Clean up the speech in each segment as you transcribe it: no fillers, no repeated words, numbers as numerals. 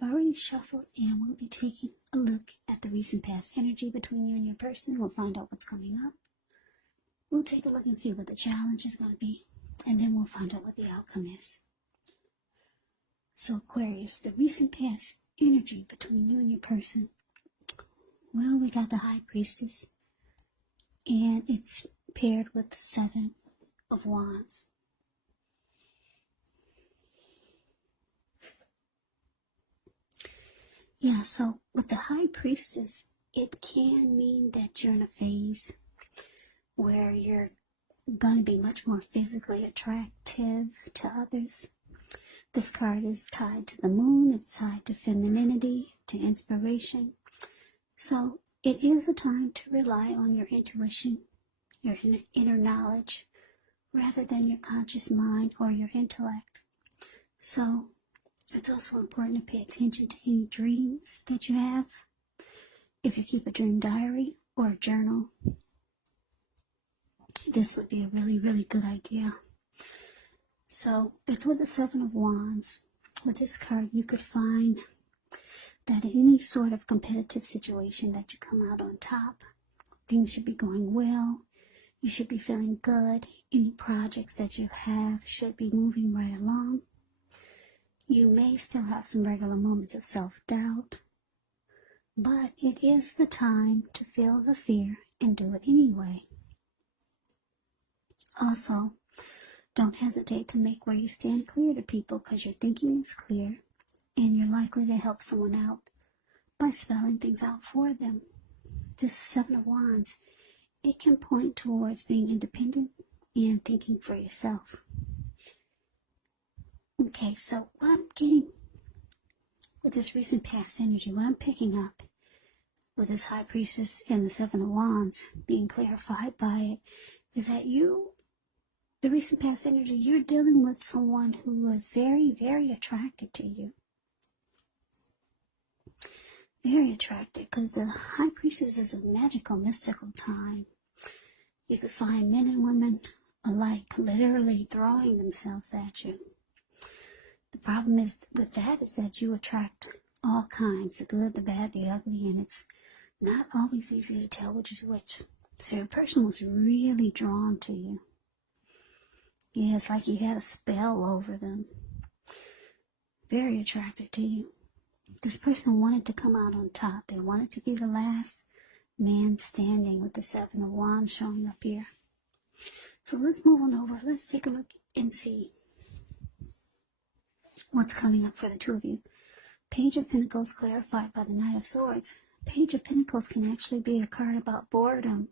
I've already shuffled, and we'll be taking a look at the recent past energy between you and your person. We'll find out what's coming up. We'll take a look and see what the challenge is going to be, and then we'll find out what the outcome is. So Aquarius, the recent past energy between you and your person. Well, we got the High Priestess, and it's paired with the Seven of Wands. Yeah, so with the High Priestess, it can mean that you're in a phase where you're going to be much more physically attractive to others. This card is tied to the moon. It's tied to femininity, to inspiration. So it is a time to rely on your intuition, your inner knowledge, rather than your conscious mind or your intellect. So it's also important to pay attention to any dreams that you have. If you keep a dream diary or a journal, this would be a really, really good idea. So it's with the Seven of Wands. With this card, you could find that in any sort of competitive situation that you come out on top. Things should be going well. You should be feeling good. Any projects that you have should be moving right along. You may still have some regular moments of self-doubt, but it is the time to feel the fear and do it anyway. Also, don't hesitate to make where you stand clear to people, because your thinking is clear and you're likely to help someone out by spelling things out for them. This Seven of Wands, it can point towards being independent and thinking for yourself. Okay, so what I'm getting with this recent past energy, what I'm picking up with this High Priestess and the Seven of Wands being clarified by it, is that the recent past energy, you're dealing with someone who was very, very attracted to you. Very attracted, because the High Priestess is a magical, mystical time. You could find men and women alike literally throwing themselves at you. The problem is with that is that you attract all kinds, the good, the bad, the ugly, and it's not always easy to tell which is which. So your person was really drawn to you. Yeah, it's like you had a spell over them. Very attracted to you. This person wanted to come out on top. They wanted to be the last man standing, with the Seven of Wands showing up here. So let's move on over. Let's take a look and see what's coming up for the two of you. Page of Pentacles clarified by the Knight of Swords. Page of Pentacles can actually be a card about boredom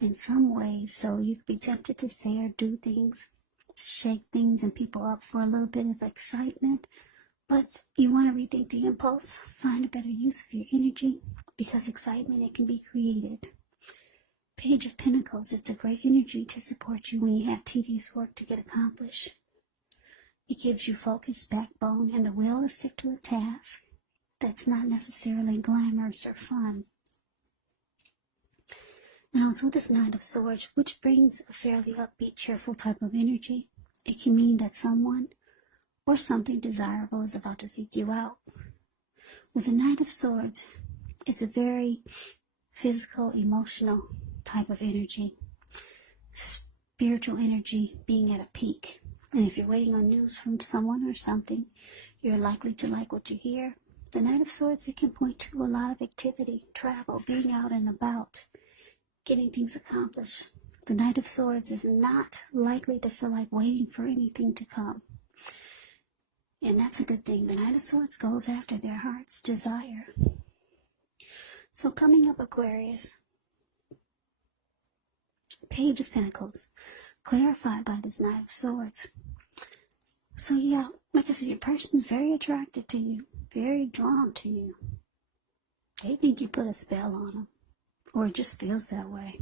in some ways, so you could be tempted to say or do things, to shake things and people up for a little bit of excitement, but you want to rethink the impulse, find a better use of your energy, because excitement, it can be created. Page of Pentacles, it's a great energy to support you when you have tedious work to get accomplished. It gives you focus, backbone, and the will to stick to a task that's not necessarily glamorous or fun. Now, it's with this Knight of Swords, which brings a fairly upbeat, cheerful type of energy. It can mean that someone or something desirable is about to seek you out. With the Knight of Swords, it's a very physical, emotional type of energy. Spiritual energy being at a peak. And if you're waiting on news from someone or something, you're likely to like what you hear. The Knight of Swords, it can point to a lot of activity, travel, being out and about, getting things accomplished. The Knight of Swords is not likely to feel like waiting for anything to come. And that's a good thing. The Knight of Swords goes after their heart's desire. So coming up, Aquarius, Page of Pentacles, clarified by this Knight of Swords. So yeah, like I said, your person's very attracted to you, very drawn to you. They think you put a spell on them, or it just feels that way.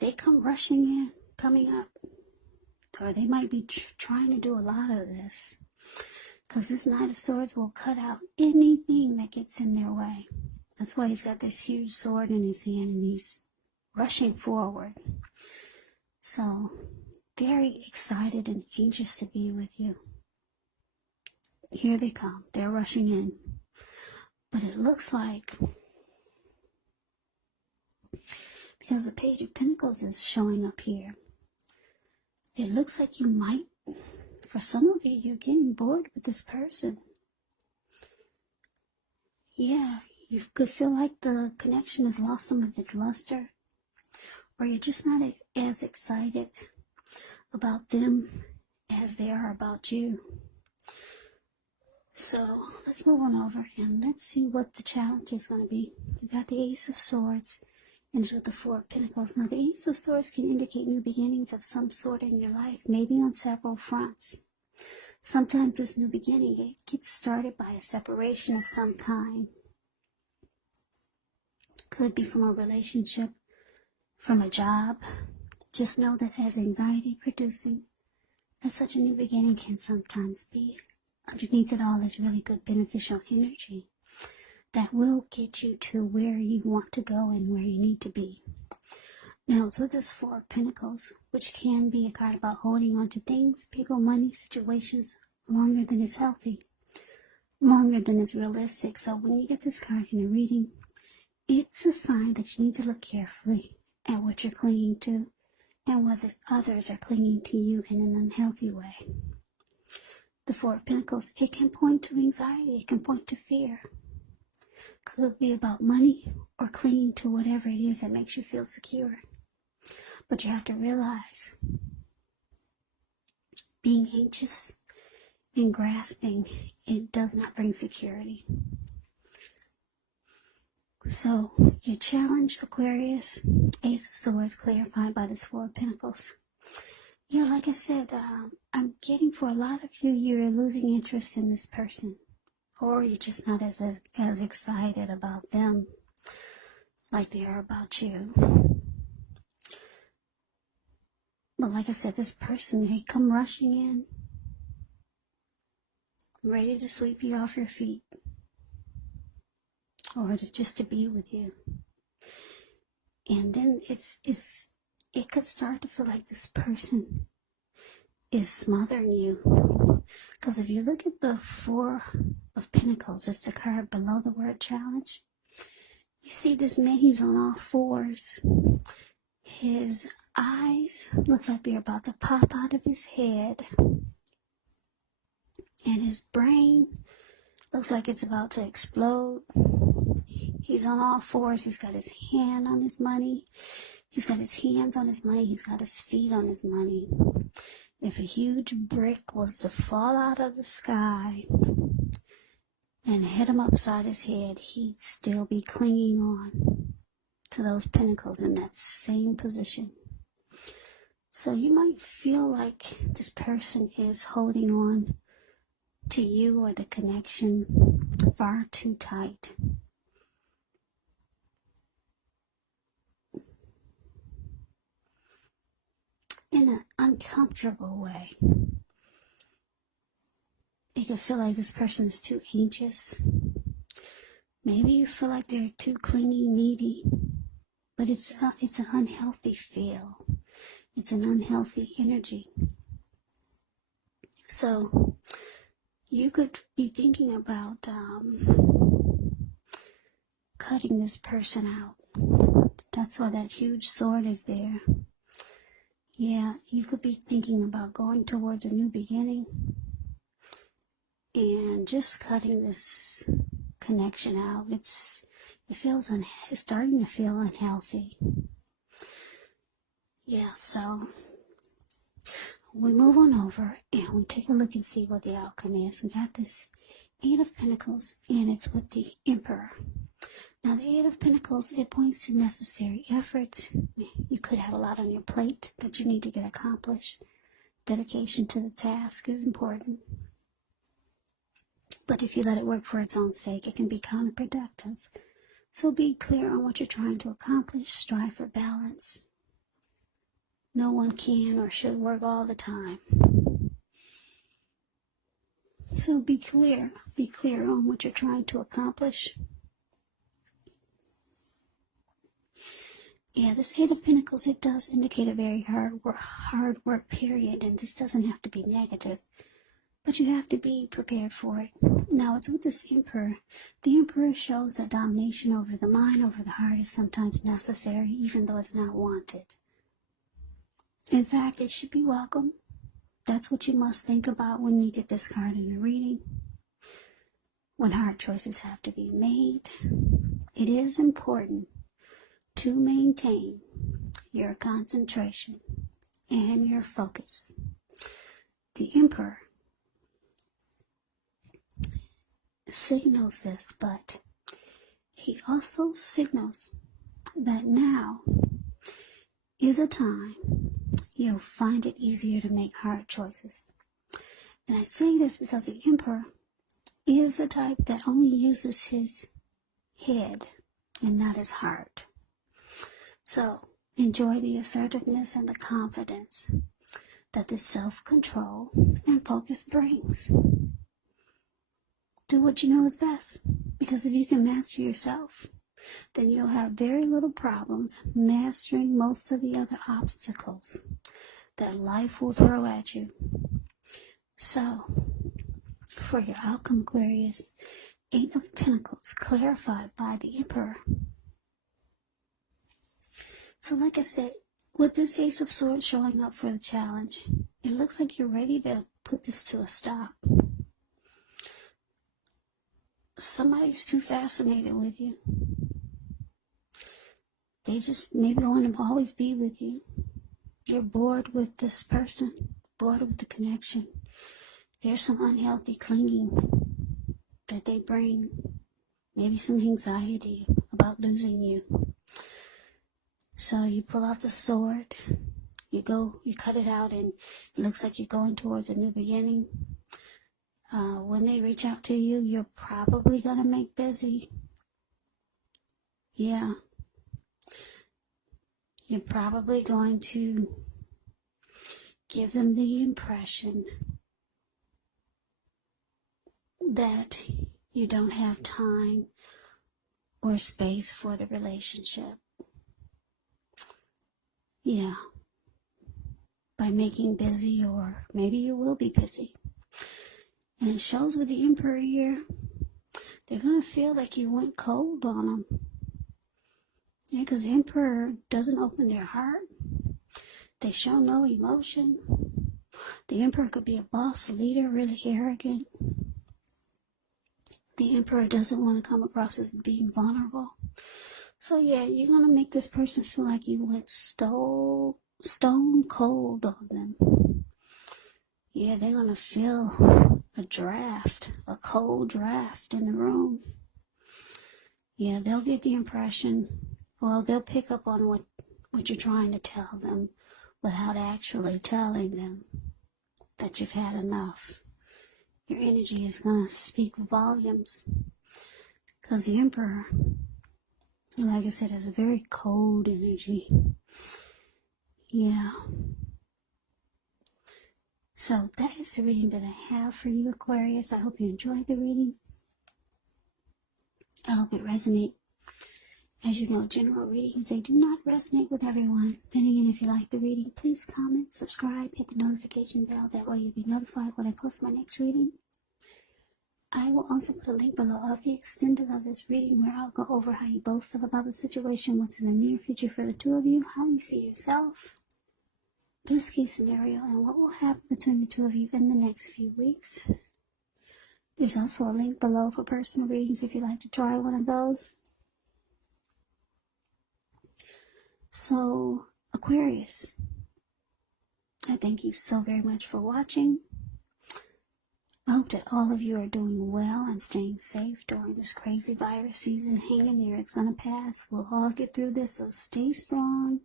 They come rushing in, coming up, or they might be trying to do a lot of this, because this Knight of Swords will cut out anything that gets in their way. That's why he's got this huge sword in his hand and he's rushing forward. So, very excited and anxious to be with you. here they come. They're rushing in. But it looks like, because the Page of Pentacles is showing up here, it looks like you might, for some of you, you're getting bored with this person. Yeah, you could feel like the connection has lost some of its luster, or you're just not as excited about them as they are about you. So let's move on over and let's see what the challenge is going to be. You got the Ace of Swords and it's with the Four of Pentacles. Now the Ace of Swords can indicate new beginnings of some sort in your life, maybe on several fronts. Sometimes this new beginning, it gets started by a separation of some kind. Could be from a relationship, from a job. Just know that as anxiety producing, as such a new beginning can sometimes be, underneath it all is really good beneficial energy that will get you to where you want to go and where you need to be. Now, it's with this Four of Pentacles, which can be a card about holding on to things, people, money, situations, longer than is healthy, longer than is realistic. So when you get this card in a reading, it's a sign that you need to look carefully at what you're clinging to and whether others are clinging to you in an unhealthy way. The Four of Pentacles, it can point to anxiety, it can point to fear. Could be about money or clinging to whatever it is that makes you feel secure. But you have to realize, being anxious and grasping, it does not bring security. So, your challenge, Aquarius, Ace of Swords, clarified by this Four of Pentacles. Yeah, like I said, I'm getting for a lot of you, you're losing interest in this person. Or you're just not as excited about them like they are about you. But like I said, this person, they come rushing in, ready to sweep you off your feet. Or just to be with you. And then it could start to feel like this person is smothering you. Because if you look at the Four of Pentacles, it's the card below the word challenge. You see this man, he's on all fours. His eyes look like they're about to pop out of his head. And his brain looks like it's about to explode. He's on all fours. He's got his hand on his money. He's got his hands on his money. He's got his feet on his money. If a huge brick was to fall out of the sky and hit him upside his head, he'd still be clinging on to those pentacles in that same position. So you might feel like this person is holding on to you or the connection far too tight. In an uncomfortable way. You can feel like this person is too anxious. Maybe you feel like they're too clingy, needy. But it's an unhealthy feel. It's an unhealthy energy. So you could be thinking about cutting this person out. That's why that huge sword is there. Yeah, you could be thinking about going towards a new beginning and just cutting this connection out. It's starting to feel unhealthy. Yeah, so we move on over and we take a look and see what the outcome is. We got this Eight of Pentacles and it's with the Emperor. Now, the Eight of Pentacles, it points to necessary efforts. You could have a lot on your plate that you need to get accomplished. Dedication to the task is important. But if you let it work for its own sake, it can be counterproductive. So be clear on what you're trying to accomplish. Strive for balance. No one can or should work all the time. So be clear. Be clear on what you're trying to accomplish. Yeah, this Eight of Pentacles, it does indicate a very hard work period, and this doesn't have to be negative. but you have to be prepared for it. Now, it's with this Emperor. The Emperor shows that domination over the mind, over the heart is sometimes necessary, even though it's not wanted. In fact, it should be welcome. That's what you must think about when you get this card in a reading. When hard choices have to be made, it is important to maintain your concentration and your focus. The Emperor signals this, but he also signals that now is a time you'll find it easier to make hard choices. And I say this because the Emperor is the type that only uses his head and not his heart. So enjoy the assertiveness and the confidence that this self-control and focus brings. Do what you know is best, because if you can master yourself, then you'll have very little problems mastering most of the other obstacles that life will throw at you. So, for your outcome, Aquarius, 8 of Pinnacles, clarified by the Emperor. So like I said, with this Ace of Swords showing up for the challenge, it looks like you're ready to put this to a stop. Somebody's too fascinated with you. They just maybe want to always be with you. You're bored with this person, bored with the connection. There's some unhealthy clinging that they bring. Maybe some anxiety about losing you. So you pull out the sword, you cut it out, and it looks like you're going towards a new beginning. When they reach out to you, you're probably going to make busy. Yeah. You're probably going to give them the impression that you don't have time or space for the relationship. Yeah. By making busy, or maybe you will be busy. And it shows with the Emperor here, they're going to feel like you went cold on them. Yeah, because the Emperor doesn't open their heart. They show no emotion. The Emperor could be a boss leader, really arrogant. The Emperor doesn't want to come across as being vulnerable. So yeah, you're going to make this person feel like you went stone cold on them. Yeah, they're going to feel a cold draft in the room. Yeah, they'll get the impression, well, they'll pick up on what you're trying to tell them without actually telling them that you've had enough. Your energy is going to speak volumes, because the Emperor, like I said, has a very cold energy. Yeah. So that is the reading that I have for you, Aquarius. I hope you enjoyed the reading. I hope it resonates. As you know, general readings, they do not resonate with everyone. Then again, if you like the reading, please comment, subscribe, hit the notification bell. That way you'll be notified when I post my next reading. I will also put a link below of the extended of this reading, where I'll go over how you both feel about the situation, what's in the near future for the two of you, how you see yourself, best case scenario, and what will happen between the two of you in the next few weeks. There's also a link below for personal readings if you'd like to try one of those. So, Aquarius, I thank you so very much for watching. I hope that all of you are doing well and staying safe during this crazy virus season. Hang in there, it's going to pass. We'll all get through this, so stay strong.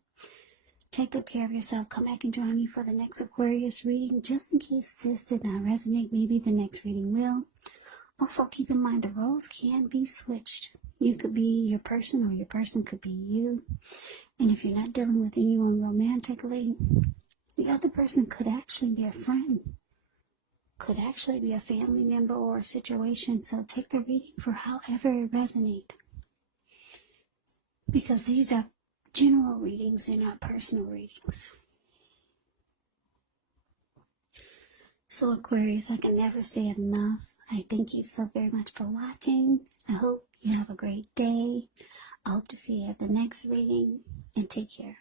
Take good care of yourself. Come back and join me for the next Aquarius reading. Just in case this did not resonate, maybe the next reading will. Also, keep in mind the roles can be switched. You could be your person, or your person could be you. And if you're not dealing with anyone romantically, the other person could actually be a friend, could actually be a family member or a situation. So take the reading for however it resonates, because these are general readings, they're not personal readings. So Aquarius, I can never say it enough. I thank you so very much for watching. I hope you have a great day. I hope to see you at the next reading, and take care.